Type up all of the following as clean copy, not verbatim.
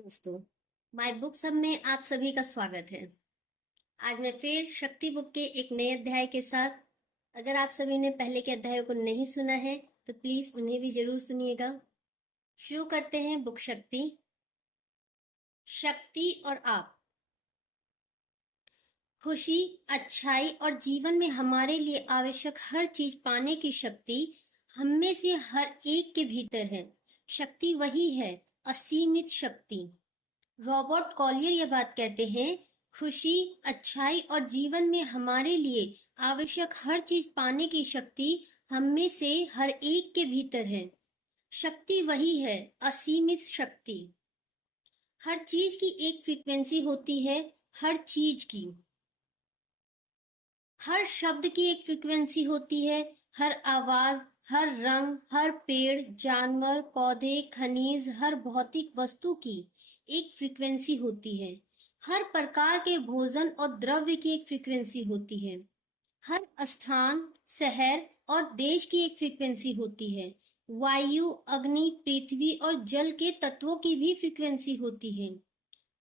दोस्तों, my book सब में आप सभी का स्वागत है। आज मैं फिर शक्ति बुक के एक नए अध्याय के साथ। अगर आप सभी ने पहले के अध्यायों को नहीं सुना है तो प्लीज उन्हें भी जरूर सुनिएगा। शुरू करते हैं बुक शक्ति। शक्ति और आप। खुशी, अच्छाई और जीवन में हमारे लिए आवश्यक हर चीज पाने की शक्ति हम में से हर एक के भीतर है। शक्ति वही है, असीमित शक्ति। रॉबर्ट कॉलियर ये बात कहते हैं, खुशी, अच्छाई और जीवन में हमारे लिए आवश्यक हर चीज पाने की शक्ति हम में से हर एक के भीतर है। शक्ति वही है, असीमित शक्ति। हर चीज की एक फ्रीक्वेंसी होती है, हर चीज की। हर शब्द की एक फ्रीक्वेंसी होती है, हर आवाज, हर रंग, हर पेड़, जानवर, पौधे, खनिज, हर भौतिक वस्तु की एक फ्रीक्वेंसी होती है। हर प्रकार के भोजन और द्रव्य की एक फ्रीक्वेंसी होती है। हर स्थान, शहर और देश की एक फ्रीक्वेंसी होती है। वायु, अग्नि, पृथ्वी और जल के तत्वों की भी फ्रीक्वेंसी होती है।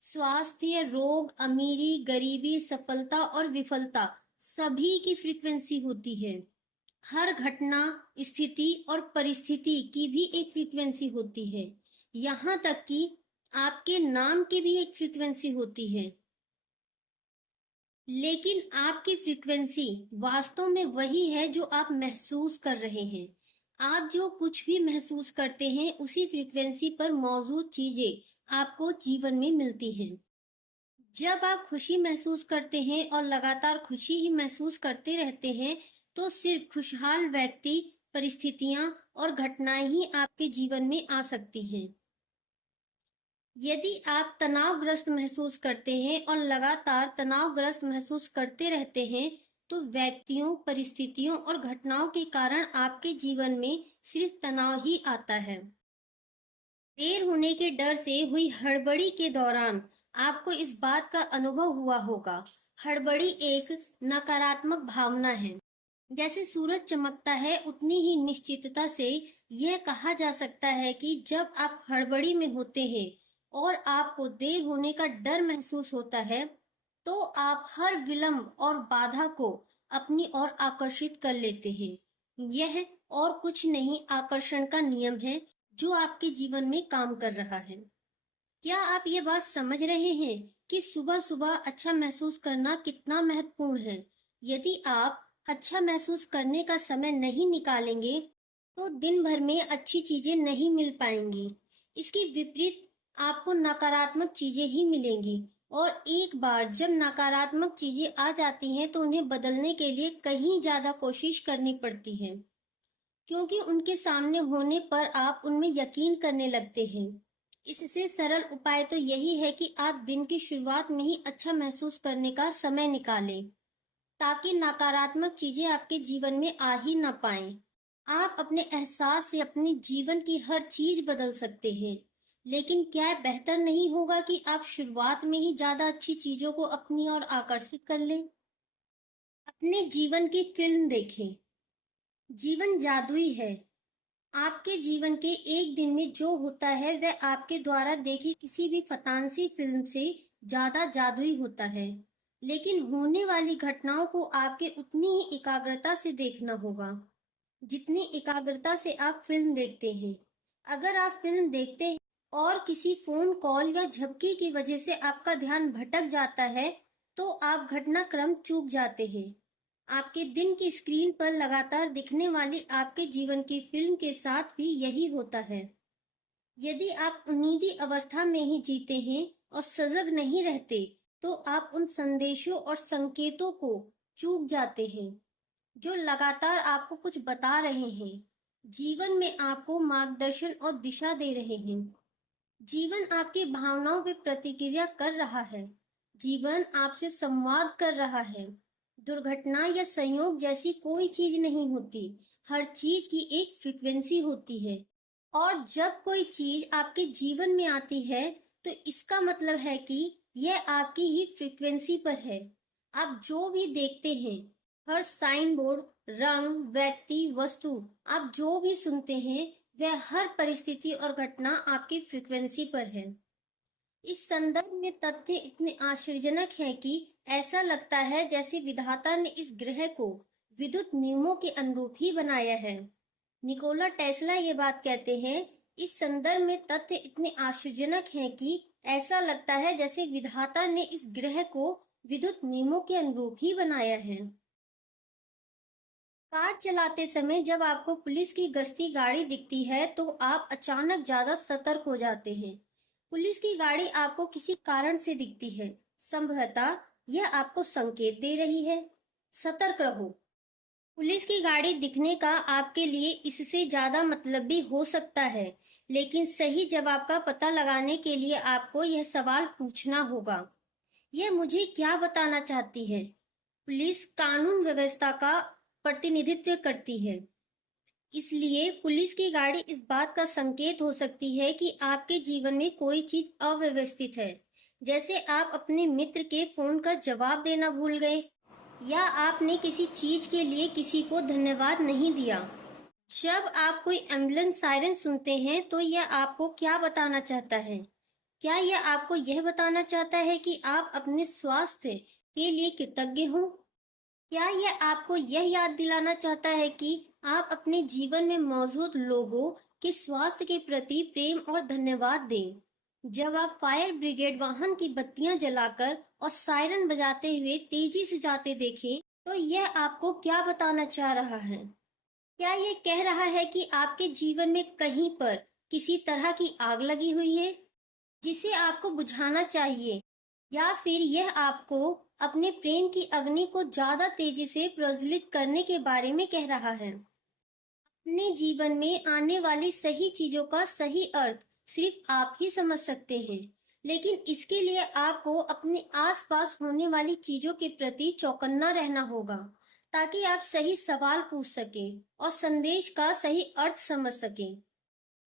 स्वास्थ्य, रोग, अमीरी, गरीबी, सफलता और विफलता सभी की फ्रीक्वेंसी होती है। हर घटना, स्थिति और परिस्थिति की भी एक फ्रीक्वेंसी होती है। यहाँ तक कि आपके नाम की भी एक फ्रीक्वेंसी होती है। लेकिन आपकी फ्रीक्वेंसी वास्तव में वही है जो आप महसूस कर रहे हैं। आप जो कुछ भी महसूस करते हैं उसी फ्रीक्वेंसी पर मौजूद चीजें आपको जीवन में मिलती हैं। जब आप खुशी महसूस करते हैं और लगातार खुशी ही महसूस करते रहते हैं तो सिर्फ खुशहाल व्यक्ति, परिस्थितियां और घटनाएं ही आपके जीवन में आ सकती हैं। यदि आप तनावग्रस्त महसूस करते हैं और लगातार तनावग्रस्त महसूस करते रहते हैं तो व्यक्तियों, परिस्थितियों और घटनाओं के कारण आपके जीवन में सिर्फ तनाव ही आता है। देर होने के डर से हुई हड़बड़ी के दौरान आपको इस बात का अनुभव हुआ होगा। हड़बड़ी एक नकारात्मक भावना है। जैसे सूरज चमकता है उतनी ही निश्चितता से यह कहा जा सकता है कि जब आप हड़बड़ी में होते हैं और आपको देर होने का डर महसूस होता है तो आप हर विलंब और बाधा को अपनी ओर आकर्षित कर लेते हैं। यह और कुछ नहीं, आकर्षण का नियम है जो आपके जीवन में काम कर रहा है। क्या आप ये बात समझ रहे हैं कि सुबह सुबह अच्छा महसूस करना कितना महत्वपूर्ण है? यदि आप अच्छा महसूस करने का समय नहीं निकालेंगे तो दिन भर में अच्छी चीजें नहीं मिल पाएंगी। इसके विपरीत आपको नकारात्मक चीजें ही मिलेंगी और एक बार जब नकारात्मक चीजें आ जाती हैं तो उन्हें बदलने के लिए कहीं ज्यादा कोशिश करनी पड़ती है, क्योंकि उनके सामने होने पर आप उनमें यकीन करने लगते हैं। इससे सरल उपाय तो यही है कि आप दिन की शुरुआत में ही अच्छा महसूस करने का समय निकालें, ताकि नकारात्मक चीजें आपके जीवन में आ ही ना पाएं। आप अपने एहसास से अपने जीवन की हर चीज बदल सकते हैं, लेकिन क्या बेहतर नहीं होगा कि आप शुरुआत में ही ज्यादा अच्छी चीजों को अपनी ओर आकर्षित कर लें? अपने जीवन की फिल्म देखें। जीवन जादुई है। आपके जीवन के एक दिन में जो होता है वह आपके द्वारा देखी किसी भी फतांसी फिल्म से ज्यादा जादुई होता है। लेकिन होने वाली घटनाओं को आपके उतनी ही एकाग्रता से देखना होगा जितनी एकाग्रता से आप फिल्म देखते हैं। अगर आप फिल्म देखते हैं और किसी फोन कॉल या झपकी की वजह से आपका ध्यान भटक जाता है तो आप घटनाक्रम चूक जाते हैं। आपके दिन की स्क्रीन पर लगातार दिखने वाली आपके जीवन की फिल्म के साथ भी यही होता है। यदि आप उन्नीदी अवस्था में ही जीते हैं और सजग नहीं रहते तो आप उन संदेशों और संकेतों को चूक जाते हैं जो लगातार आपको कुछ बता रहे हैं, जीवन में आपको मार्गदर्शन और दिशा दे रहे हैं। जीवन आपकी भावनाओं पर प्रतिक्रिया कर रहा है। जीवन आपसे संवाद कर रहा है। दुर्घटना या संयोग जैसी कोई चीज नहीं होती। हर चीज की एक फ्रीक्वेंसी होती है और जब कोई चीज आपके जीवन में आती है तो इसका मतलब है कि यह आपकी ही फ्रीक्वेंसी पर है। आप जो भी देखते हैं, हर साइन बोर्ड, रंग, व्यक्ति, वस्तु, आप जो भी सुनते हैं वह हर परिस्थिति और घटना आपकी फ्रीक्वेंसी पर है। इस संदर्भ में तथ्य इतने आश्चर्यजनक हैं कि ऐसा लगता है जैसे विधाता ने इस ग्रह को विद्युत नियमों के अनुरूप ही बनाया है। निकोला टेस्ला ये बात कहते हैं, इस संदर्भ में तथ्य इतने आश्चर्यजनक हैं कि ऐसा लगता है जैसे विधाता ने इस ग्रह को विद्युत नियमों के अनुरूप ही बनाया है। कार चलाते समय जब आपको पुलिस की गश्ती गाड़ी दिखती है तो आप अचानक ज्यादा सतर्क हो जाते हैं। पुलिस की गाड़ी आपको किसी कारण से दिखती है, संभवतः यह आपको संकेत दे रही है, सतर्क रहो। पुलिस की गाड़ी दिखने का आपके लिए इससे ज्यादा मतलब भी हो सकता है, लेकिन सही जवाब का पता लगाने के लिए आपको यह सवाल पूछना होगा, यह मुझे क्या बताना चाहती है? पुलिस कानून व्यवस्था का प्रतिनिधित्व करती है, इसलिए पुलिस की गाड़ी इस बात का संकेत हो सकती है कि आपके जीवन में कोई चीज अव्यवस्थित है, जैसे आप अपने मित्र के फोन का जवाब देना भूल गए या आपने किसी चीज के लिए किसी को धन्यवाद नहीं दिया। जब आप कोई एम्बुलेंस सायरन सुनते हैं तो यह आपको क्या बताना चाहता है? क्या यह आपको यह बताना चाहता है कि आप अपने स्वास्थ्य के लिए कृतज्ञ हो? क्या यह आपको यह याद दिलाना चाहता है कि आप अपने जीवन में मौजूद लोगों के स्वास्थ्य के प्रति प्रेम और धन्यवाद दें? जब आप फायर ब्रिगेड वाहन की बत्तियां जलाकर और सायरन बजाते हुए तेजी से जाते देखें, तो यह आपको क्या बताना चाह रहा है? क्या यह कह रहा है कि आपके जीवन में कहीं पर किसी तरह की आग लगी हुई है जिसे आपको बुझाना चाहिए, या फिर यह आपको अपने प्रेम की अग्नि को ज्यादा तेजी से प्रज्वलित करने के बारे में कह रहा है? अपने जीवन में आने वाली सही चीजों का सही अर्थ सिर्फ आप ही समझ सकते हैं, लेकिन इसके लिए आपको अपने आसपास होने वाली चीजों के प्रति चौकन्ना रहना होगा, ताकि आप सही सवाल पूछ सकें और संदेश का सही अर्थ समझ सकें।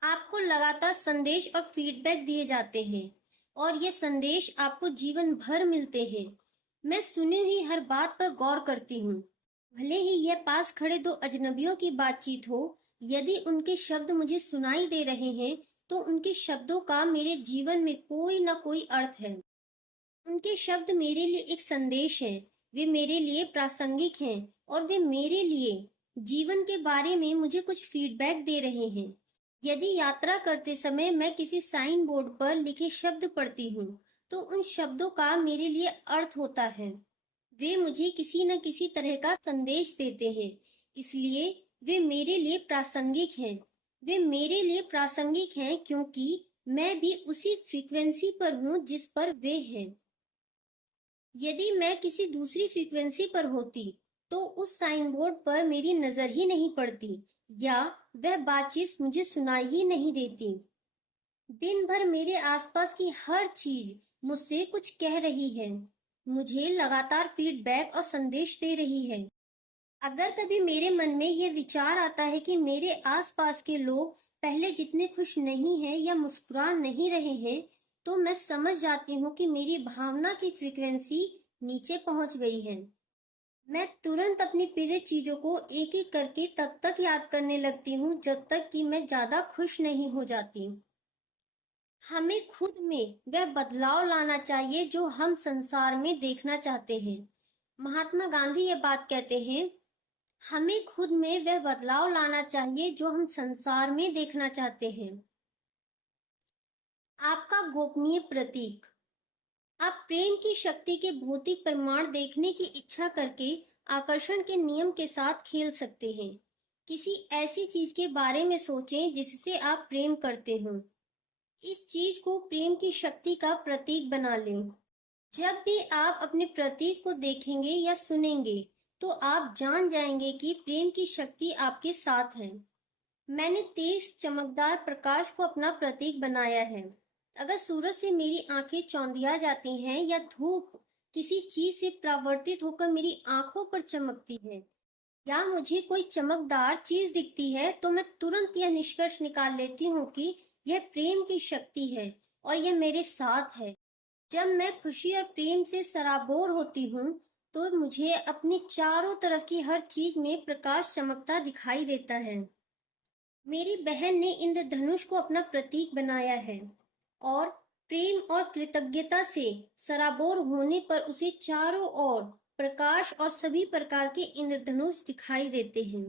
आपको लगातार संदेश और फीडबैक दिए जाते हैं और ये संदेश आपको जीवन भर मिलते हैं। मैं सुनी हुई हर बात पर गौर करती हूँ, भले ही यह पास खड़े दो अजनबियों की बातचीत हो। यदि उनके शब्द मुझे सुनाई दे रहे हैं तो उनके शब्दों का मेरे जीवन में कोई न कोई अर्थ है। उनके शब्द मेरे लिए एक संदेश है, वे मेरे लिए प्रासंगिक हैं और वे मेरे लिए जीवन के बारे में मुझे कुछ फीडबैक दे रहे हैं। यदि यात्रा करते समय मैं किसी साइन बोर्ड पर लिखे शब्द पढ़ती हूँ तो उन शब्दों का मेरे लिए अर्थ होता है, वे मुझे किसी न किसी तरह का संदेश देते हैं, इसलिए वे मेरे लिए प्रासंगिक हैं। वे मेरे लिए प्रासंगिक हैं क्योंकि मैं भी उसी फ्रीक्वेंसी पर हूँ जिस पर वे हैं। यदि मैं किसी दूसरी फ्रीक्वेंसी पर होती तो उस साइन बोर्ड पर मेरी नजर ही नहीं पड़ती या वह बातचीत मुझे सुनाई ही नहीं देती। दिन भर मेरे आसपास की हर चीज मुझसे कुछ कह रही है, मुझे लगातार फीडबैक और संदेश दे रही है। अगर कभी मेरे मन में यह विचार आता है कि मेरे आसपास के लोग पहले जितने खुश नहीं हैं या मुस्कुरा नहीं रहे हैं, तो मैं समझ जाती हूँ कि मेरी भावना की फ्रीक्वेंसी नीचे पहुंच गई है। मैं तुरंत अपनी प्रिय चीजों को एक एक करके तब तक याद करने लगती हूँ जब तक कि मैं ज्यादा खुश नहीं हो जाती। हमें खुद में वह बदलाव लाना चाहिए जो हम संसार में देखना चाहते हैं। महात्मा गांधी ये बात कहते हैं, हमें खुद में वह बदलाव लाना चाहिए जो हम संसार में देखना चाहते हैं। आपका गोपनीय प्रतीक। आप प्रेम की शक्ति के भौतिक प्रमाण देखने की इच्छा करके आकर्षण के नियम के साथ खेल सकते हैं। किसी ऐसी चीज के बारे में सोचें जिससे आप प्रेम करते हो। इस चीज को प्रेम की शक्ति का प्रतीक बना लें। जब भी आप अपने प्रतीक को देखेंगे या सुनेंगे तो आप जान जाएंगे कि प्रेम की शक्ति आपके साथ है। मैंने तेज चमकदार प्रकाश को अपना प्रतीक बनाया है। अगर सूरज से मेरी आंखें चौंधिया जाती हैं या धूप किसी चीज से परावर्तित होकर मेरी आंखों पर चमकती है या मुझे कोई चमकदार चीज दिखती है, तो मैं तुरंत यह निष्कर्ष निकाल लेती हूँ कि यह प्रेम की शक्ति है और यह मेरे साथ है। जब मैं खुशी और प्रेम से सराबोर होती हूँ तो मुझे अपनी चारों तरफ की हर चीज में प्रकाश चमकता दिखाई देता है। मेरी बहन ने इंद्रधनुष को अपना प्रतीक बनाया है और प्रेम और कृतज्ञता से सराबोर होने पर उसे चारों ओर प्रकाश और सभी प्रकार के इंद्रधनुष दिखाई देते हैं।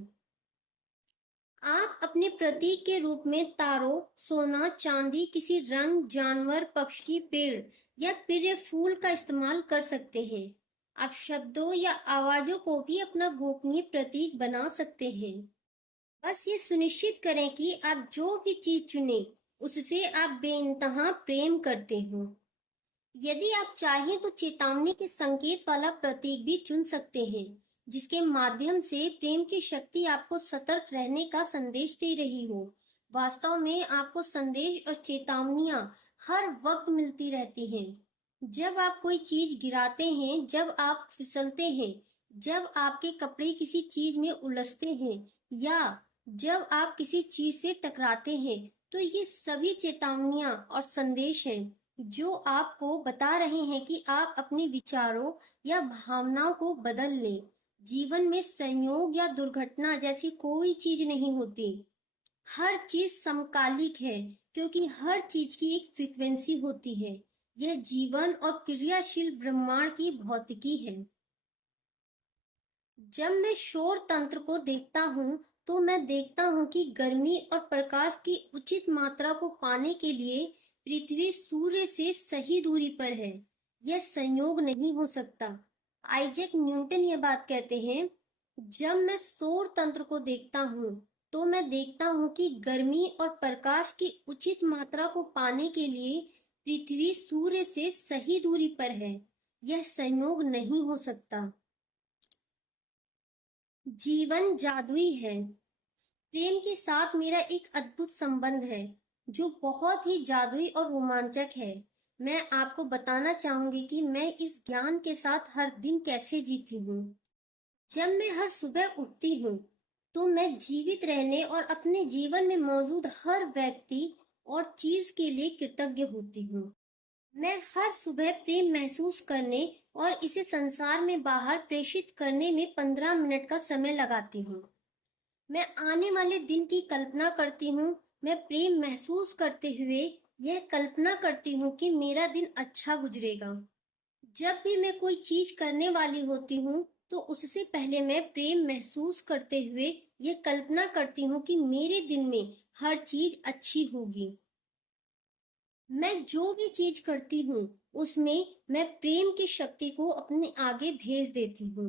आप अपने प्रतीक के रूप में तारों, सोना, चांदी, किसी रंग, जानवर, पक्षी, पेड़ या प्रिय फूल का इस्तेमाल कर सकते हैं। आप शब्दों या आवाजों को भी अपना गोपनीय प्रतीक बना सकते हैं। बस ये सुनिश्चित करें कि आप जो भी चीज चुने उससे आप बेइंतहा प्रेम करते हो। यदि आप चाहें तो चेतावनी के संकेत वाला प्रतीक भी चुन सकते हैं, जिसके माध्यम से प्रेम की शक्ति आपको सतर्क रहने का संदेश दे रही हो। वास्तव में आपको संदेश और चेतावनियां हर वक्त मिलती रहती हैं। जब आप कोई चीज गिराते हैं, जब आप फिसलते हैं, जब आपके कपड़े किसी चीज में उलझते हैं या जब आप किसी चीज से टकराते हैं, तो ये सभी चेतावनियां और संदेश हैं जो आपको बता रहे हैं कि आप अपने विचारों या भावनाओं को बदल लें। जीवन में संयोग या दुर्घटना जैसी कोई चीज नहीं होती। हर चीज समकालिक है, क्योंकि हर चीज की एक फ्रीक्वेंसी होती है। यह जीवन और क्रियाशील ब्रह्मांड की भौतिकी है। जब मैं शोर तंत्र को देखता हूँ, तो मैं देखता हूँ कि गर्मी और प्रकाश की उचित मात्रा को पाने के लिए पृथ्वी सूर्य से सही दूरी पर है। यह संयोग नहीं हो सकता। आइजैक न्यूटन ये बात कहते हैं, जब मैं सौर तंत्र को देखता हूँ, तो मैं देखता हूँ कि गर्मी और प्रकाश की उचित मात्रा को पाने के लिए पृथ्वी सूर्य से सही दूरी पर है। यह संयोग नहीं हो सकता। जीवन जादुई है। प्रेम के साथ मेरा एक अद्भुत संबंध है, जो बहुत ही जादुई और रोमांचक है। मैं आपको बताना चाहूंगी कि मैं इस ज्ञान के साथ हर दिन कैसे जीती हूँ। जब मैं हर सुबह उठती हूँ, तो मैं जीवित रहने और अपने जीवन में मौजूद हर व्यक्ति और चीज के लिए कृतज्ञ होती हूँ। मैं हर सुबह प्रेम महसूस करने और इसे संसार में बाहर प्रेषित करने में 15 मिनट का समय लगाती हूँ। मैं आने वाले दिन की कल्पना करती हूँ। मैं प्रेम महसूस करते हुए यह कल्पना करती हूँ कि मेरा दिन अच्छा गुजरेगा। जब भी मैं कोई चीज करने वाली होती हूँ, तो उससे पहले मैं प्रेम महसूस करते हुए यह कल्पना करती हूँ कि मेरे दिन में हर चीज अच्छी होगी। मैं जो भी चीज करती हूँ, उसमें मैं प्रेम की शक्ति को अपने आगे भेज देती हूँ।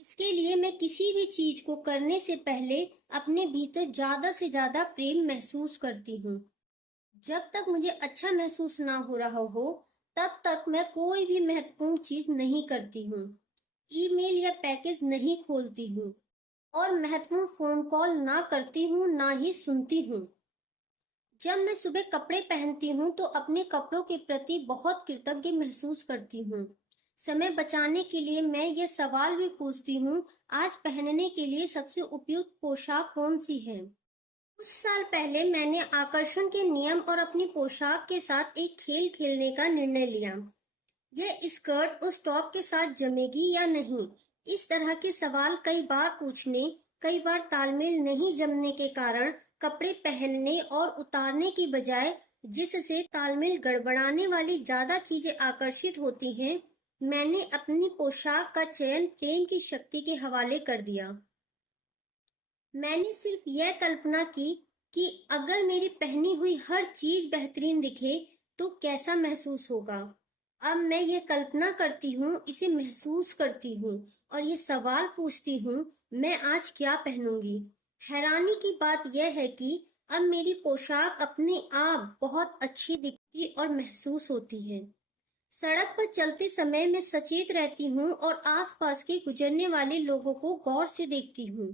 इसके लिए मैं किसी भी चीज को करने से पहले अपने भीतर ज्यादा से ज्यादा प्रेम महसूस करती हूँ। जब तक मुझे अच्छा महसूस ना हो रहा हो, तब तक मैं कोई भी महत्वपूर्ण चीज नहीं करती हूँ। ईमेल या पैकेज नहीं खोलती हूँ और महत्वपूर्ण फोन कॉल ना करती हूँ, ना ही सुनती हूँ। जब मैं सुबह कपड़े पहनती हूँ, तो अपने कपड़ों के प्रति बहुत कृतज्ञ महसूस करती हूँ। समय बचाने के लिए मैं ये सवाल भी पूछती हूँ, आज पहनने के लिए सबसे उपयुक्त पोशाक कौन सी है। कुछ साल पहले मैंने आकर्षण के नियम और अपनी पोशाक के साथ एक खेल खेलने का निर्णय लिया। यह स्कर्ट उस टॉप के साथ जमेगी या नहीं। इस तरह के सवाल कई बार पूछने, कई बार तालमेल नहीं जमने के कारण कपड़े पहनने और उतारने की बजाय, जिससे तालमेल गड़बड़ाने वाली ज्यादा चीजें आकर्षित होती हैं, मैंने अपनी पोशाक का चयन प्रेम की शक्ति के हवाले कर दिया। मैंने सिर्फ यह कल्पना की कि अगर मेरी पहनी हुई हर चीज बेहतरीन दिखे, तो कैसा महसूस होगा। अब मैं ये कल्पना करती हूँ, इसे महसूस करती हूँ और ये सवाल पूछती हूँ, मैं आज क्या पहनूंगी। हैरानी की बात यह है कि अब मेरी पोशाक अपने आप बहुत अच्छी दिखती और महसूस होती है। सड़क पर चलते समय मैं सचेत रहती हूँ और आसपास के गुजरने वाले लोगों को गौर से देखती हूँ।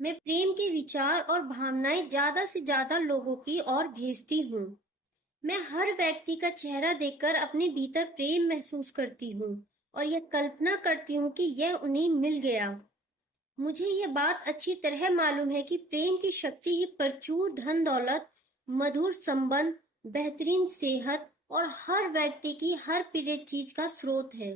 मैं प्रेम के विचार और भावनाएं ज्यादा से ज्यादा लोगों की ओर भेजती हूँ। मैं हर व्यक्ति का चेहरा देखकर अपने भीतर प्रेम महसूस करती हूँ और यह कल्पना करती हूँ कि यह उन्हें मिल गया। मुझे यह बात अच्छी तरह मालूम है कि प्रेम की शक्ति ही प्रचुर धन दौलत, मधुर संबंध, बेहतरीन सेहत और हर व्यक्ति की हर प्रिय चीज का स्रोत है।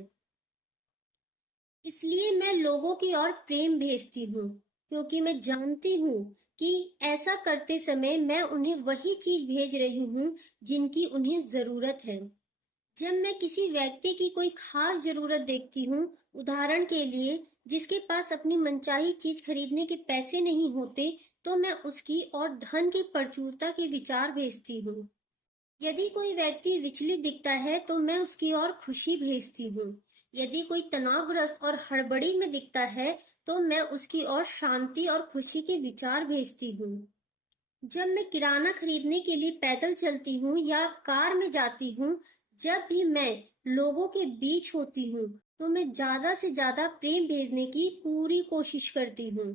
इसलिए मैं लोगों की ओर प्रेम भेजती हूँ, क्योंकि मैं जानती हूँ कि ऐसा करते समय मैं उन्हें वही चीज भेज रही हूँ जिनकी उन्हें जरूरत है। जब मैं किसी व्यक्ति की कोई खास जरूरत देखती हूँ, उदाहरण के लिए जिसके पास अपनी मनचाही चीज खरीदने के पैसे नहीं होते, तो मैं उसकी और धन की प्रचुरता के विचार भेजती हूँ। यदि कोई व्यक्ति विचलित दिखता है तो मैं उसकी ओर खुशी भेजती हूँ। यदि कोई तनावग्रस्त और हड़बड़ी में दिखता है तो मैं उसकी ओर शांति और खुशी के विचार भेजती हूँ। जब मैं किराना खरीदने के लिए पैदल चलती हूँ या कार में जाती हूँ, जब भी मैं लोगों के बीच होती हूँ, तो मैं ज्यादा से ज्यादा प्रेम भेजने की पूरी कोशिश करती हूँ।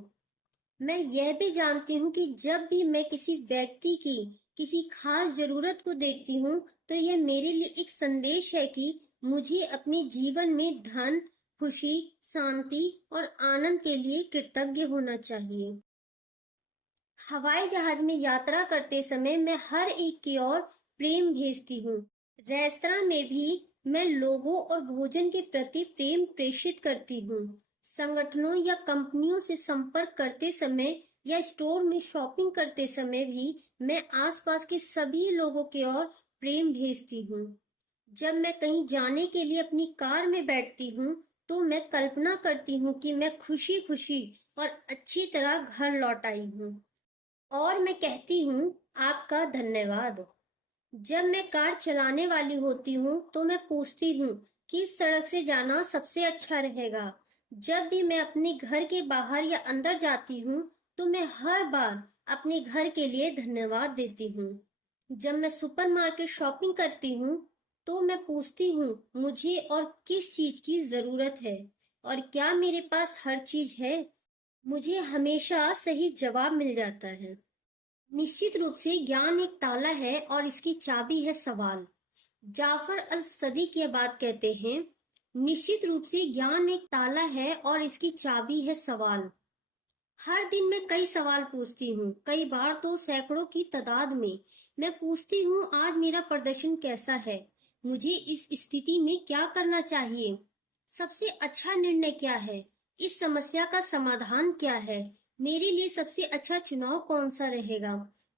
मैं यह भी जानती हूँ कि जब भी मैं किसी व्यक्ति की किसी खास जरूरत को देखती हूँ, तो यह मेरे लिए एक संदेश है कि मुझे अपने जीवन में धन, खुशी, शांति और आनंद के लिए कृतज्ञ होना चाहिए। हवाई जहाज में यात्रा करते समय मैं हर एक की ओर प्रेम भेजती हूँ। रेस्तरां में भी मैं लोगों और भोजन के प्रति प्रेम प्रेषित करती हूँ। संगठनों या कंपनियों से संपर्क करते समय या स्टोर में शॉपिंग करते समय भी मैं आसपास के सभी लोगों की ओर प्रेम भेजती हूँ। जब मैं कहीं जाने के लिए अपनी कार में बैठती हूँ, तो मैं कल्पना करती हूँ कि मैं खुशी खुशी और अच्छी तरह घर लौट आई हूँ। और मैं कहती हूँ, आपका धन्यवाद। जब मैं कार चलाने वाली होती हूँ तो मैं पूछती हूँ किस सड़क से जाना सबसे अच्छा रहेगा। जब भी मैं अपने घर के बाहर या अंदर जाती हूँ तो मैं हर बार अपने घर के लिए धन्यवाद देती हूँ। जब मैं सुपरमार्केट शॉपिंग करती हूँ तो मैं पूछती हूँ मुझे और किस चीज की जरूरत है और क्या मेरे पास हर चीज है। मुझे हमेशा सही जवाब मिल जाता है। निश्चित रूप से ज्ञान एक ताला है और इसकी चाबी है सवाल। जाफर अल सदीक यह बात कहते हैं, निश्चित रूप से ज्ञान एक ताला है और इसकी चाबी है सवाल। हर दिन मैं कई सवाल पूछती हूँ, कई बार तो सैकड़ों की तादाद में। मैं पूछती हूँ आज मेरा प्रदर्शन कैसा है, मुझे इस स्थिति में क्या करना चाहिए, सबसे अच्छा निर्णय क्या है, इस समस्या का समाधान क्या है, मेरे लिए सबसे अच्छा चुनाव कौन सा रहेगा,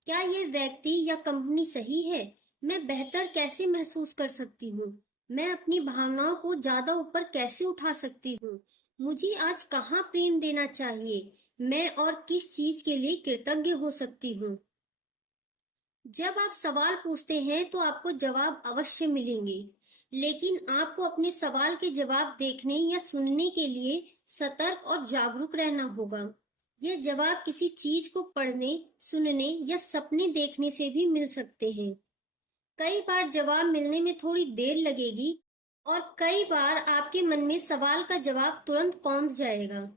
क्या यह व्यक्ति या कंपनी सही है, मैं बेहतर कैसे महसूस कर सकती हूँ, मैं अपनी भावनाओं को ज्यादा ऊपर कैसे उठा सकती हूँ, मुझे आज कहाँ प्रेम देना चाहिए, मैं और किस चीज के लिए कृतज्ञ हो सकती हूँ। जब आप सवाल पूछते हैं तो आपको जवाब अवश्य मिलेंगे, लेकिन आपको अपने सवाल के जवाब देखने या सुनने के लिए सतर्क और जागरूक रहना होगा। यह जवाब किसी चीज को पढ़ने, सुनने या सपने देखने से भी मिल सकते हैं। कई बार जवाब मिलने में थोड़ी देर लगेगी और कई बार आपके मन में सवाल का जवाब तुरंत पहुंच जाएगा,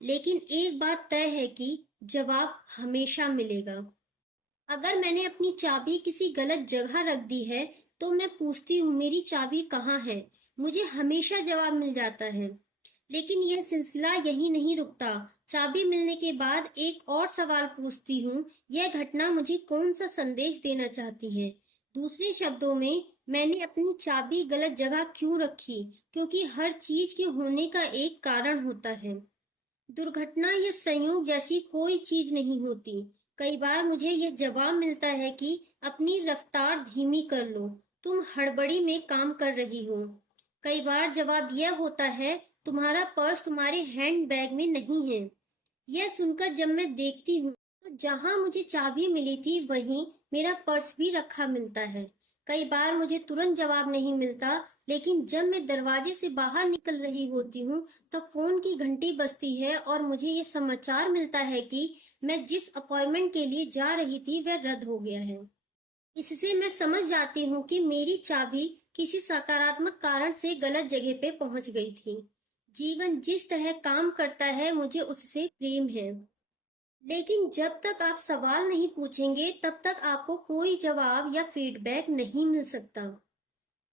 लेकिन एक बात तय है कि जवाब हमेशा मिलेगा। अगर मैंने अपनी चाबी किसी गलत जगह रख दी है तो मैं पूछती हूँ मेरी चाबी कहाँ है, मुझे हमेशा जवाब मिल जाता है। लेकिन यह सिलसिला यहीं नहीं रुकता। चाबी मिलने के बाद एक और सवाल पूछती हूँ, यह घटना मुझे कौन सा संदेश देना चाहती है। दूसरे शब्दों में, मैंने अपनी चाबी गलत जगह क्यों रखी, क्योंकि हर चीज के होने का एक कारण होता है। दुर्घटना या संयोग जैसी कोई चीज नहीं होती। कई बार मुझे यह जवाब मिलता है कि अपनी रफ्तार धीमी कर लो, तुम हड़बड़ी में काम कर रही हो। कई बार जवाब यह होता है, तुम्हारा पर्स तुम्हारे हैंड बैग में नहीं है। यह सुनकर जब मैं देखती हूँ तो जहां मुझे चाबी मिली थी वहीं मेरा पर्स भी रखा मिलता है। कई बार मुझे तुरंत जवाब नहीं मिलता, लेकिन जब मैं दरवाजे से बाहर निकल रही होती हूँ तब फोन की घंटी बजती है और मुझे ये समाचार मिलता है कि मैं जिस अपॉइंटमेंट के लिए जा रही थी वह रद्द हो गया है। इससे मैं समझ जाती हूँ कि मेरी चाबी किसी सकारात्मक कारण से गलत जगह पे पहुंच गई थी। जीवन जिस तरह काम करता है मुझे उससे प्रेम है। लेकिन जब तक आप सवाल नहीं पूछेंगे तब तक आपको कोई जवाब या फीडबैक नहीं मिल सकता।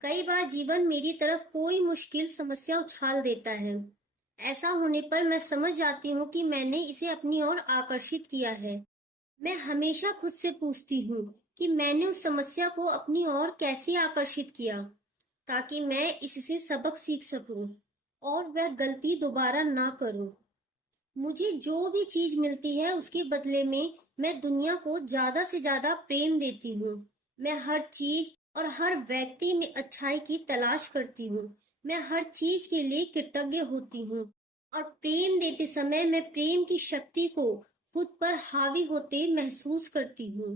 कई बार जीवन मेरी तरफ कोई मुश्किल समस्या उछाल देता है। ऐसा होने पर मैं समझ जाती हूँ कि मैंने इसे अपनी ओर आकर्षित किया है। मैं हमेशा खुद से पूछती हूँ कि मैंने उस समस्या को अपनी ओर कैसे आकर्षित किया, ताकि मैं इससे सबक सीख सकूं और वह गलती दोबारा ना करूं। मुझे जो भी चीज मिलती है उसके बदले में मैं दुनिया को ज्यादा से ज्यादा प्रेम देती हूँ। मैं हर चीज और हर व्यक्ति में अच्छाई की तलाश करती हूँ। मैं हर चीज के लिए कृतज्ञ होती हूँ और प्रेम देते समय मैं प्रेम की शक्ति को खुद पर हावी होते महसूस करती हूँ।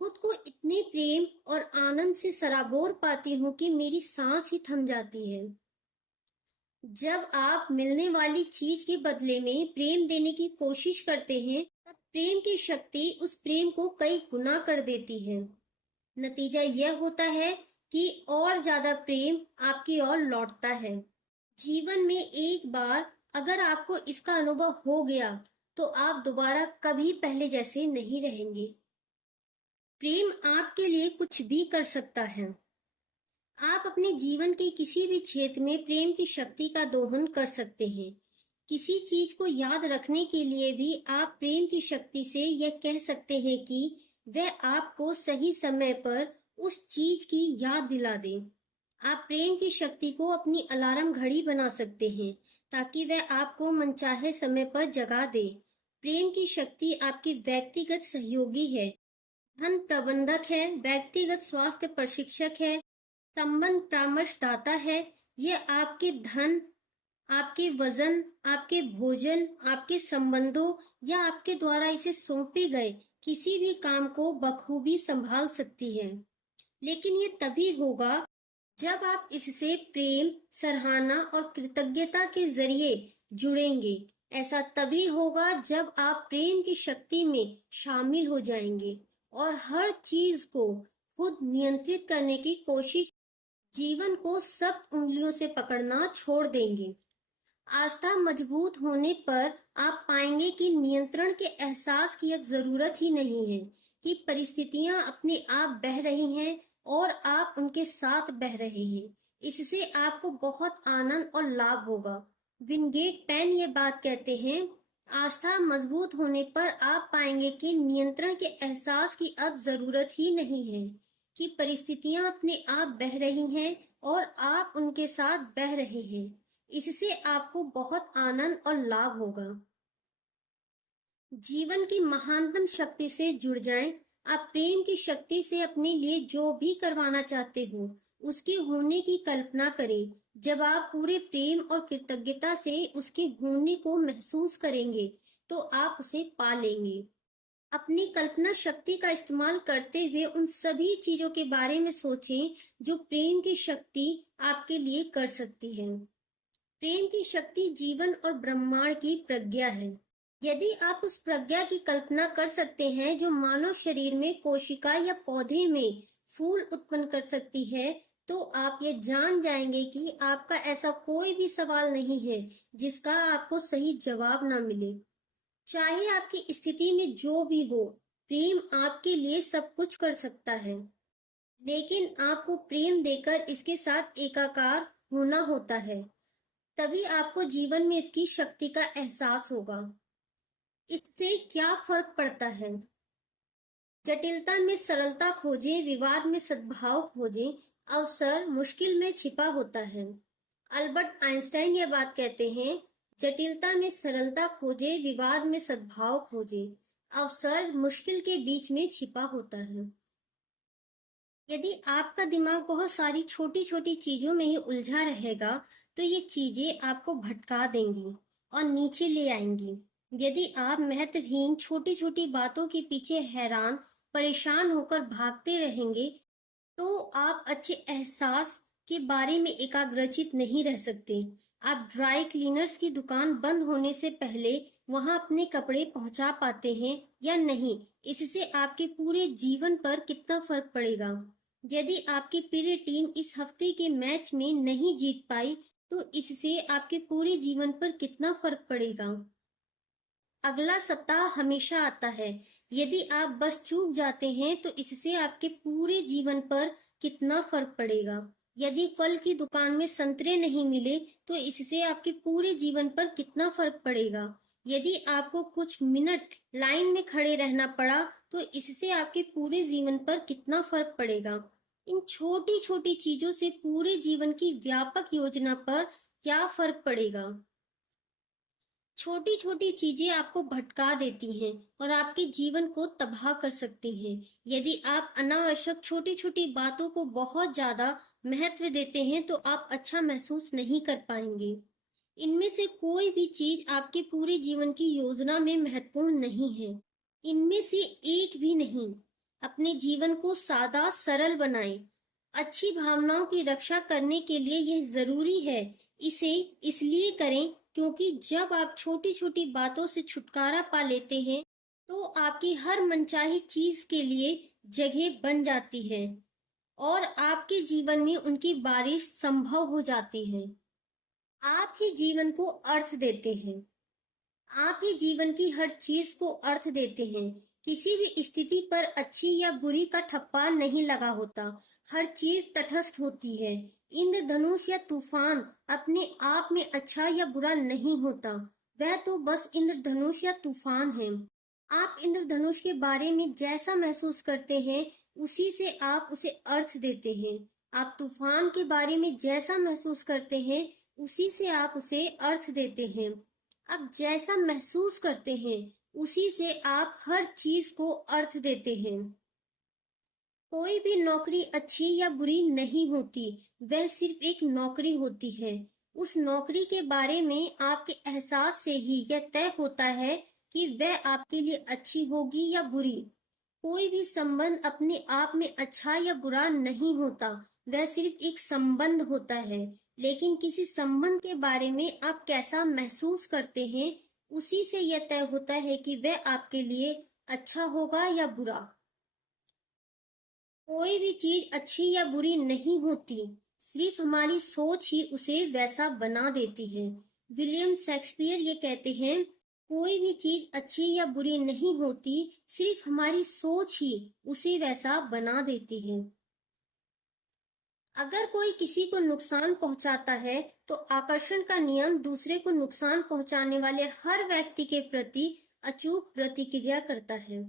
खुद को इतने प्रेम और आनंद से सराबोर पाती हूँ कि मेरी सांस ही थम जाती है। जब आप मिलने वाली चीज के बदले में प्रेम देने की कोशिश करते हैं, तब प्रेम की शक्ति उस प्रेम को कई गुना कर देती है। नतीजा यह होता है कि और ज्यादा प्रेम आपकी ओर लौटता है। जीवन में एक बार अगर आपको इसका अनुभव हो गया, तो आप दोबारा कभी पहले जैसे नहीं रहेंगे। प्रेम आपके लिए कुछ भी कर सकता है। आप अपने जीवन के किसी भी क्षेत्र में प्रेम की शक्ति का दोहन कर सकते हैं। किसी चीज को याद रखने के लिए भी आप प्रेम की शक्ति से यह कह सकते हैं कि वह आपको सही समय पर उस चीज की याद दिला दे। आप प्रेम की शक्ति को अपनी अलार्म घड़ी बना सकते हैं ताकि वह आपको मनचाहे समय पर जगा दे। प्रेम की शक्ति आपकी व्यक्तिगत सहयोगी है, धन प्रबंधक है, व्यक्तिगत स्वास्थ्य प्रशिक्षक है, संबंध परामर्शदाता है। यह आपके धन, आपके वजन, आपके भोजन, आपके संबंधों या आपके द्वारा इसे सौंपे गए किसी भी काम को बखूबी संभाल सकती है। लेकिन ये तभी होगा जब आप इससे प्रेम, सराहना और कृतज्ञता के जरिए जुड़ेंगे। ऐसा तभी होगा जब आप प्रेम की शक्ति में शामिल हो जाएंगे और हर चीज को खुद नियंत्रित करने की कोशिश, जीवन को सख्त उंगलियों से पकड़ना छोड़ देंगे। आस्था मजबूत होने पर आप पाएंगे कि नियंत्रण के एहसास की अब जरूरत ही नहीं है, कि परिस्थितियां अपने आप बह रही हैं और आप उनके साथ बह रहे हैं। इससे आपको बहुत आनंद और लाभ होगा। विनगेट पेन ये बात कहते हैं, आस्था मजबूत होने पर आप पाएंगे कि नियंत्रण के एहसास की अब जरूरत ही नहीं है, कि परिस्थितियां अपने आप बह रही हैं और आप उनके साथ बह रहे हैं। इससे आपको बहुत आनंद और लाभ होगा। जीवन की महानतम शक्ति से जुड़ जाएं। आप प्रेम की शक्ति से अपने लिए जो भी करवाना चाहते हो, उसके होने की कल्पना करें। जब आप पूरे प्रेम और कृतज्ञता से उसके होने को महसूस करेंगे, तो आप उसे पा लेंगे। अपनी कल्पना शक्ति का इस्तेमाल करते हुए उन सभी चीजों के बारे में सोचें जो प्रेम की शक्ति आपके लिए कर सकती है। प्रेम की शक्ति जीवन और ब्रह्मांड की प्रज्ञा है। यदि आप उस प्रज्ञा की कल्पना कर सकते हैं जो मानव शरीर में कोशिका या पौधे में फूल उत्पन्न कर सकती है, तो आप ये जान जाएंगे कि आपका ऐसा कोई भी सवाल नहीं है जिसका आपको सही जवाब ना मिले। चाहे आपकी स्थिति में जो भी हो, प्रेम आपके लिए सब कुछ कर सकता है। लेकिन आपको प्रेम देकर इसके साथ एकाकार होना होता है। तभी आपको जीवन में इसकी शक्ति का एहसास होगा। इससे क्या फर्क पड़ता है? जटिलता में सरलता खोजें, विवाद में सद्भाव खोजें, अवसर मुश्किल में छिपा होता है। अल्बर्ट आइंस्टाइन यह बात कहते हैं, जटिलता में सरलता खोजें, विवाद में सद्भाव खोजें, अवसर मुश्किल के बीच में छिपा होता है। यदि आपका दिमाग बहुत सारी छोटी छोटी चीजों में ही उलझा रहेगा, तो ये चीजें आपको भटका देंगी और नीचे ले आएंगी। यदि आप महत्वहीन छोटी छोटी बातों के पीछे हैरान, परेशान होकर भागते रहेंगे, तो आप अच्छे एहसास के बारे में एकाग्रचित नहीं रह सकते। आप ड्राई क्लीनर्स की दुकान बंद होने से पहले वहां अपने कपड़े पहुंचा पाते हैं या नहीं, इससे आपके पूरे जीवन पर कितना फर्क पड़ेगा। यदि आपकी प्रिय टीम इस हफ्ते के मैच में नहीं जीत पाई, तो इससे आपके पूरे जीवन पर कितना फर्क पड़ेगा। अगला सप्ताह हमेशा आता है। यदि आप बस चूक जाते हैं, तो इससे आपके पूरे जीवन पर कितना फर्क पड़ेगा। यदि फल की दुकान में संतरे नहीं मिले, तो इससे आपके पूरे जीवन पर कितना फर्क पड़ेगा। यदि आपको कुछ मिनट लाइन में खड़े रहना पड़ा, तो इससे आपके पूरे जीवन पर कितना फर्क पड़ेगा। इन छोटी छोटी चीजों से पूरे जीवन की व्यापक योजना पर क्या फर्क पड़ेगा। छोटी छोटी चीजें आपको भटका देती हैं और आपके जीवन को तबाह कर सकती हैं। यदि आप अनावश्यक छोटी छोटी बातों को बहुत ज्यादा महत्व देते हैं तो आप अच्छा महसूस नहीं कर पाएंगे। इनमें से कोई भी चीज आपके पूरे जीवन की योजना में महत्वपूर्ण नहीं है। इनमें से एक भी नहीं। अपने जीवन को सादा सरल बनाएं। अच्छी भावनाओं की रक्षा करने के लिए यह जरूरी है। इसे इसलिए करें क्योंकि जब आप छोटी छोटी बातों से छुटकारा पा लेते हैं तो आपकी हर मनचाही चीज के लिए जगह बन जाती है और आपके जीवन में उनकी बारिश संभव हो जाती है। आप ही जीवन को अर्थ देते हैं। आप ही जीवन की हर चीज को अर्थ देते हैं। किसी भी स्थिति पर अच्छी या बुरी का ठप्पा नहीं लगा होता। हर चीज तटस्थ होती है। इंद्रधनुष या तूफान अपने आप में अच्छा या बुरा नहीं होता। वह तो बस इंद्रधनुष या तूफान है। आप इंद्रधनुष के बारे में जैसा महसूस करते हैं उसी से आप उसे अर्थ देते हैं। आप तूफान के बारे में जैसा महसूस करते हैं उसी से आप उसे अर्थ देते हैं। आप जैसा महसूस करते हैं उसी से आप हर चीज को अर्थ देते हैं। कोई भी नौकरी अच्छी या बुरी नहीं होती। वह सिर्फ एक नौकरी होती है। उस नौकरी के बारे में आपके एहसास से ही यह तय होता है कि वह आपके लिए अच्छी होगी या बुरी। कोई भी संबंध अपने आप में अच्छा या बुरा नहीं होता। वह सिर्फ एक संबंध होता है। लेकिन किसी संबंध के बारे में आप कैसा महसूस करते हैं उसी से यह तय होता है कि वह आपके लिए अच्छा होगा या बुरा। कोई भी चीज अच्छी या बुरी नहीं होती। सिर्फ हमारी सोच ही उसे वैसा बना देती है। विलियम शेक्सपियर ये कहते हैं, कोई भी चीज अच्छी या बुरी नहीं होती, सिर्फ हमारी सोच ही उसे वैसा बना देती है। अगर कोई किसी को नुकसान पहुंचाता है तो आकर्षण का नियम दूसरे को नुकसान पहुंचाने वाले हर व्यक्ति के प्रति अचूक प्रतिक्रिया करता है।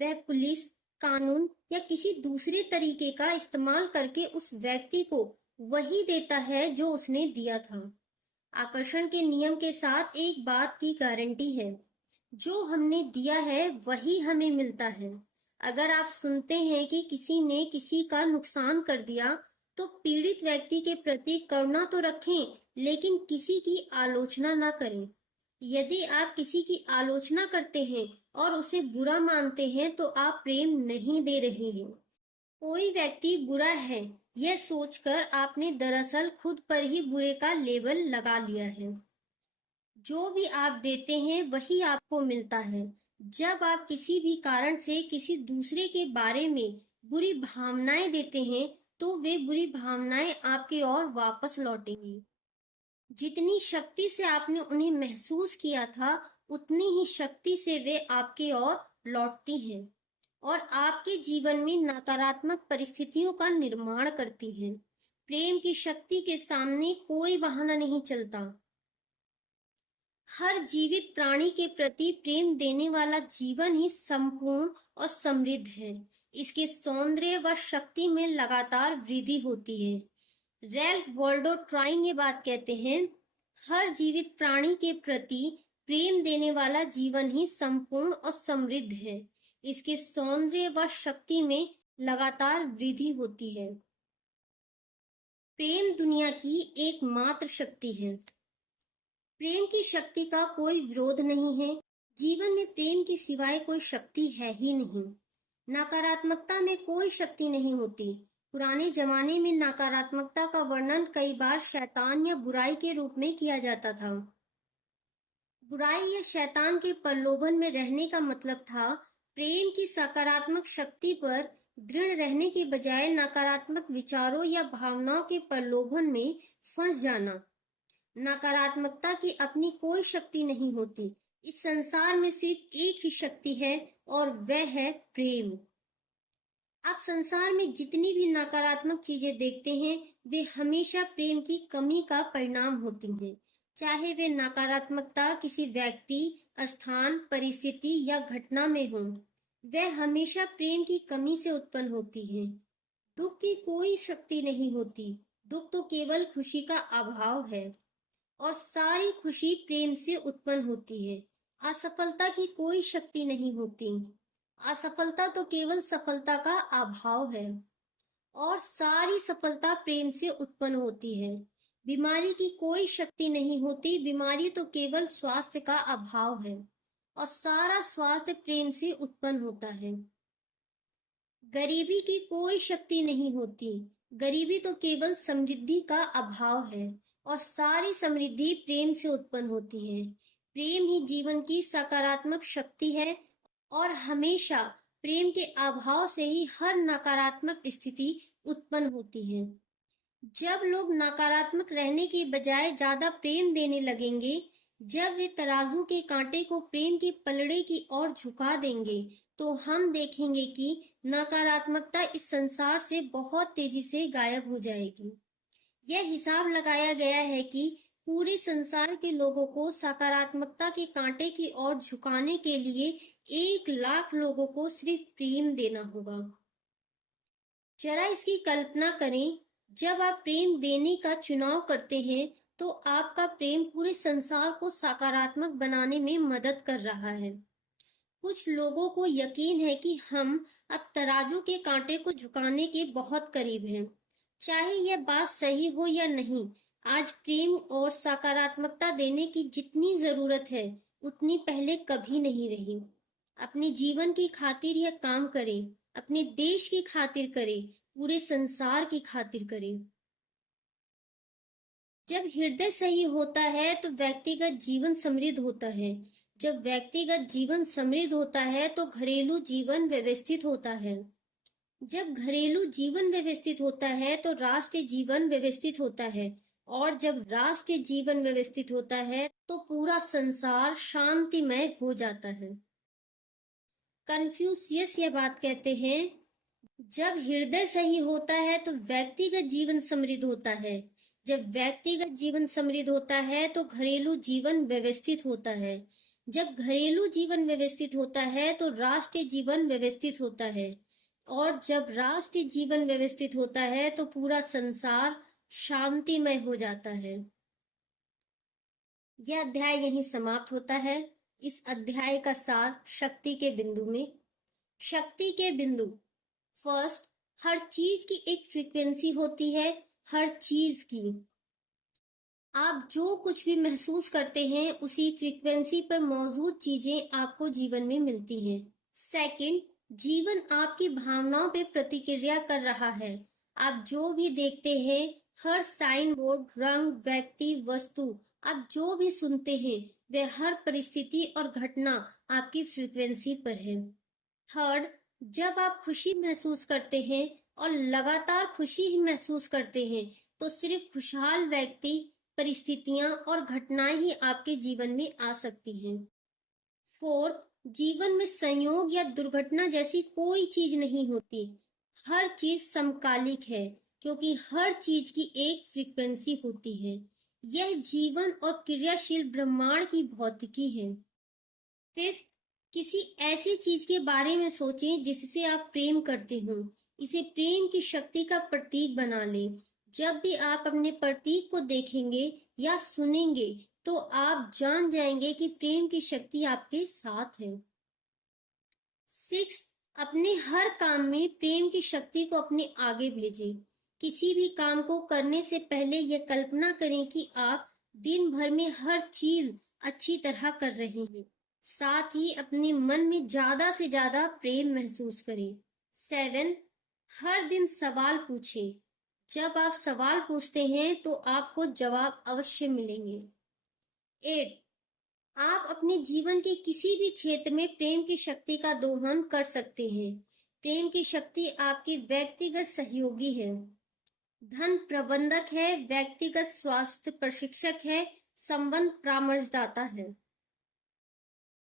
वह पुलिस, कानून या किसी दूसरे तरीके का इस्तेमाल करके उस व्यक्ति को वही देता है जो उसने दिया था। आकर्षण के नियम के साथ एक बात की गारंटी है, जो हमने दिया है वही हमें मिलता है। अगर आप सुनते हैं कि किसी ने किसी का नुकसान कर दिया तो पीड़ित व्यक्ति के प्रति करुणा तो रखें, लेकिन किसी की आलोचना ना करें। यदि आप किसी की आलोचना करते हैं और उसे बुरा मानते हैं तो आप प्रेम नहीं दे रहे हैं। कोई व्यक्ति बुरा है यह सोचकर आपने दरअसल खुद पर ही बुरे का लेबल लगा लिया है। जो भी आप देते हैं वही आपको मिलता है। जब आप किसी भी कारण से किसी दूसरे के बारे में बुरी भावनाएं देते हैं तो वे बुरी भावनाएं आपकी ओर वापस लौटेंगी। जितनी शक्ति से आपने उन्हें महसूस किया था उतनी ही शक्ति से वे आपके ओर लौटती हैं और आपके जीवन में नकारात्मक परिस्थितियों का निर्माण करती हैं। प्रेम की शक्ति के सामने कोई बहाना नहीं चलता। हर जीवित प्राणी के प्रति प्रेम देने वाला जीवन ही संपूर्ण और समृद्ध है। इसके सौंदर्य व शक्ति में लगातार वृद्धि होती है। रैल्फ वॉल्डो ट्राइन ये बात कहते हैं, हर जीवित प्राणी के प्रति प्रेम देने वाला जीवन ही संपूर्ण और समृद्ध है। इसके सौंदर्य व शक्ति में लगातार वृद्धि होती है। प्रेम दुनिया की एकमात्र शक्ति है। प्रेम की शक्ति का कोई विरोध नहीं है। जीवन में प्रेम के सिवाय कोई शक्ति है ही नहीं। नकारात्मकता में कोई शक्ति नहीं होती। पुराने जमाने में नकारात्मकता का वर्णन कई बार शैतान या बुराई के रूप में किया जाता था। बुराई या शैतान के प्रलोभन में रहने का मतलब था प्रेम की सकारात्मक शक्ति पर दृढ़ रहने के बजाय नकारात्मक विचारों या भावनाओं के प्रलोभन में फंस जाना। नकारात्मकता की अपनी कोई शक्ति नहीं होती। इस संसार में सिर्फ एक ही शक्ति है और वह है प्रेम। आप संसार में जितनी भी नकारात्मक चीजें देखते हैं वे हमेशा प्रेम की कमी का परिणाम होती हैं। चाहे वे नकारात्मकता किसी व्यक्ति, स्थान, परिस्थिति या घटना में हो, वह हमेशा प्रेम की कमी से उत्पन्न होती है। दुख की कोई शक्ति नहीं होती। दुख तो केवल खुशी का अभाव है। और सारी खुशी प्रेम से उत्पन्न होती है। असफलता की कोई शक्ति नहीं होती। असफलता तो केवल सफलता का अभाव है और सारी सफलता प्रेम से उत्पन्न होती है। बीमारी की कोई शक्ति नहीं होती। बीमारी तो केवल स्वास्थ्य का अभाव है और सारा स्वास्थ्य प्रेम से उत्पन्न होता है। गरीबी की कोई शक्ति नहीं होती। गरीबी तो केवल समृद्धि का अभाव है और सारी समृद्धि प्रेम से उत्पन्न होती है। प्रेम ही जीवन की सकारात्मक शक्ति है और हमेशा प्रेम के अभाव से ही हर नकारात्मक स्थिति उत्पन्न होती है। जब लोग नकारात्मक रहने के बजाय ज्यादा प्रेम देने लगेंगे, जब वे तराजू के कांटे को प्रेम के पलड़े की ओर झुका देंगे, तो हम देखेंगे कि नकारात्मकता इस संसार से बहुत तेजी से गायब हो जाएगी। यह हिसाब लगाया गया है कि पूरे संसार के लोगों को सकारात्मकता के कांटे की ओर झुकाने के लिए 1 लाख लोगों को सिर्फ प्रेम देना होगा। जरा इसकी कल्पना करें, जब आप प्रेम देने का चुनाव करते हैं तो आपका प्रेम पूरे संसार को सकारात्मक बनाने में मदद कर रहा है। कुछ लोगों को यकीन है कि हम अब तराजू के कांटे को झुकाने के बहुत करीब हैं। चाहे यह बात सही हो या नहीं, आज प्रेम और सकारात्मकता देने की जितनी जरूरत है उतनी पहले कभी नहीं रही। अपने जीवन की खातिर यह काम करें, अपने देश की खातिर करें, पूरे संसार की खातिर करें। जब हृदय सही होता है तो व्यक्तिगत जीवन समृद्ध होता है। जब व्यक्तिगत जीवन समृद्ध होता है तो घरेलू जीवन व्यवस्थित होता है। जब घरेलू जीवन व्यवस्थित होता है तो राष्ट्रीय जीवन व्यवस्थित होता है और जब राष्ट्रीय जीवन व्यवस्थित होता है तो पूरा संसार शांतिमय हो जाता है। कन्फ्यूशियस यह बात कहते हैं, जब हृदय सही होता है तो व्यक्तिगत जीवन समृद्ध होता है। जब व्यक्तिगत जीवन समृद्ध होता है तो घरेलू जीवन व्यवस्थित होता है। जब घरेलू जीवन व्यवस्थित होता है तो राष्ट्रीय जीवन व्यवस्थित होता है और जब राष्ट्रीय जीवन व्यवस्थित होता है तो पूरा संसार शांतिमय हो जाता है। यह अध्याय यहीं समाप्त होता है। इस अध्याय का सार शक्ति के बिंदु में। शक्ति के बिंदु। फर्स्ट, हर चीज की एक फ्रीक्वेंसी होती है, हर चीज की। आप जो कुछ भी महसूस करते हैं उसी फ्रीक्वेंसी पर मौजूद चीजें आपको जीवन में मिलती हैं। सेकंड, जीवन आपकी भावनाओं पे प्रतिक्रिया कर रहा है। आप जो भी देखते हैं, हर साइन बोर्ड, रंग, व्यक्ति, वस्तु, आप जो भी सुनते हैं, वह हर परिस्थिति और घटना आपकी फ्रीक्वेंसी पर है। थर्ड, जब आप खुशी महसूस करते हैं और लगातार खुशी ही महसूस करते हैं तो सिर्फ खुशहाल व्यक्ति, परिस्थितियां और घटनाएं ही आपके जीवन में आ सकती हैं। फोर्थ, जीवन में संयोग या दुर्घटना जैसी कोई चीज नहीं होती। हर चीज समकालिक है क्योंकि हर चीज की एक फ्रीक्वेंसी होती है। यह जीवन और क्रियाशील ब्रह्मांड की भौतिकी है। फिफ्थ, किसी ऐसी चीज के बारे में सोचें जिससे आप प्रेम करते हो। इसे प्रेम की शक्ति का प्रतीक बना लें। जब भी आप अपने प्रतीक को देखेंगे या सुनेंगे तो आप जान जाएंगे कि प्रेम की शक्ति आपके साथ है। सिक्स, अपने हर काम में प्रेम की शक्ति को अपने आगे भेजें। किसी भी काम को करने से पहले यह कल्पना करें कि आप दिन भर में हर चीज अच्छी तरह कर रहे हैं। साथ ही अपने मन में ज्यादा से ज्यादा प्रेम महसूस करें। 7, हर दिन सवाल पूछें। जब आप सवाल पूछते हैं तो आपको जवाब अवश्य मिलेंगे। 8, आप अपने जीवन के किसी भी क्षेत्र में प्रेम की शक्ति का दोहन कर सकते हैं। प्रेम की शक्ति आपके व्यक्तिगत सहयोगी है, धन प्रबंधक है, व्यक्तिगत स्वास्थ्य प्रशिक्षक है, संबंध परामर्शदाता है।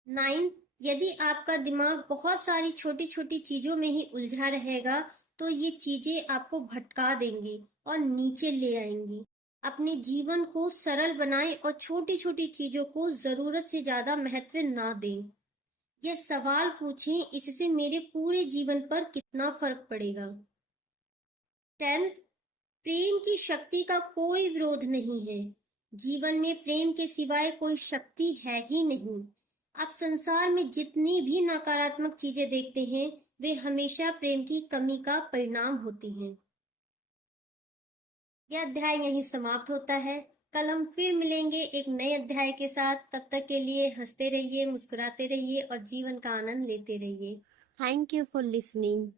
9, यदि आपका दिमाग बहुत सारी छोटी छोटी चीजों में ही उलझा रहेगा तो ये चीजें आपको भटका देंगी और नीचे ले आएंगी। अपने जीवन को सरल बनाएं और छोटी छोटी चीजों को जरूरत से ज्यादा महत्व ना दें। यह सवाल पूछें, इससे मेरे पूरे जीवन पर कितना फर्क पड़ेगा। 10, प्रेम की शक्ति का कोई विरोध नहीं है। जीवन में प्रेम के सिवाय कोई शक्ति है ही नहीं। आप संसार में जितनी भी नकारात्मक चीजें देखते हैं, वे हमेशा प्रेम की कमी का परिणाम होती हैं। यह अध्याय यहीं समाप्त होता है। कल हम फिर मिलेंगे एक नए अध्याय के साथ। तब तक के लिए हंसते रहिए, मुस्कुराते रहिए और जीवन का आनंद लेते रहिए। Thank you for listening.